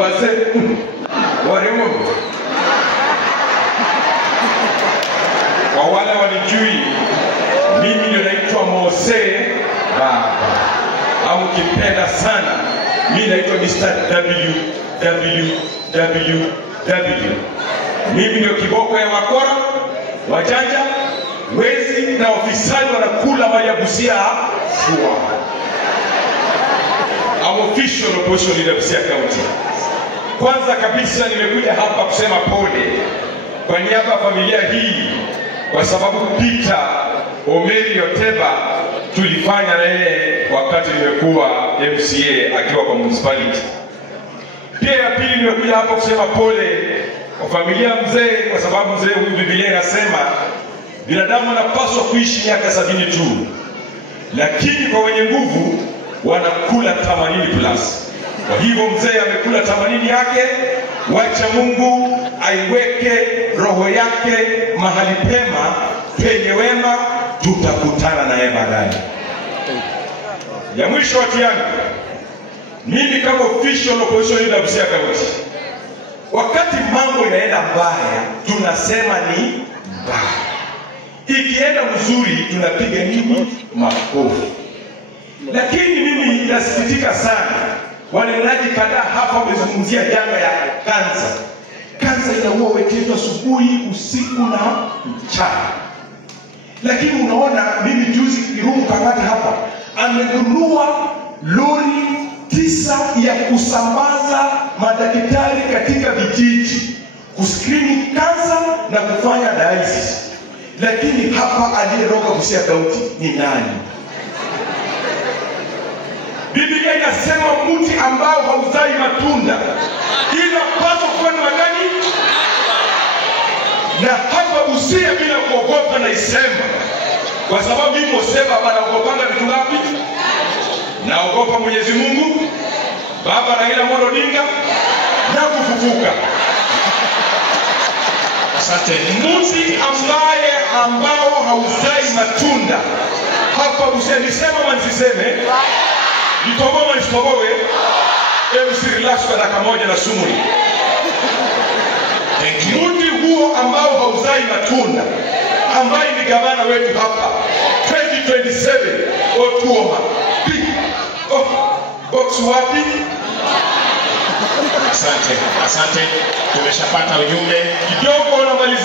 wazee warembo. Kwa wale walijui, mimi ndio naitwa Mose Baba, au kipenda sana mimi naitwa Mr. WWWW. Mimi ndio kiboko ya wakora, wajanja, wezi na ofisadi wanakula mali ya Busia shua. I'm official opposition leader Busia County. Kwanza kabisa nimekuja hapa kusema pole kwa niaba ya familia hii, kwa sababu Peter Omeri Oteba tulifanya naye wakati nimekuwa MCA akiwa kwa municipality. Pia ya pili nimekuja hapa kusema pole kwa familia mzee, kwa sababu mzee huyu Biblia inasema binadamu anapaswa kuishi miaka 70 tu, lakini kwa wenye nguvu wanakula 80 plus. Kwa hivyo mzee amekula 80 yake. Wacha Mungu aiweke roho yake mahali pema penye wema, tutakutana naye baadaye. Ya mwisho watiani, mimi kama official opposition leader Busia County, wakati mambo inaenda mbaya tunasema ni mbaya, ikienda mzuri tunapiga nini makofi. Lakini mimi nasikitika sana, wanenaji kadhaa hapa wamezungumzia janga ya kansa. Kansa inaua wetu asubuhi, usiku na mchana. Lakini unaona, mimi juzi Kirungu Kangati hapa amenunua lori 9 ya kusambaza madaktari katika vijiji kuscreen kansa na kufanya dialysis. Lakini hapa aliyeroga Busia County ni nani? Biblia inasema mti ambao hauzai matunda inapaswa kuwa na gani? Na hapa Busia bila kuogopa na isema, kwa sababu mimi Mose Baba naogopanga vitu ngapi? Naogopa Mwenyezi Mungu, Baba Raila Amolo Odinga na kufufuka. Asante. Mti ambao hauzai matunda hapa Busia, nisema manisiseme, nitoboa nisitoboe, MC relax kwa dakika moja na sumuli. Mti huo ambao hauzai matunda, ambaye ni gavana wetu hapa 2027 Otuoma box wapi? Asante. Tumeshapata ujumbe kidogo na malizia.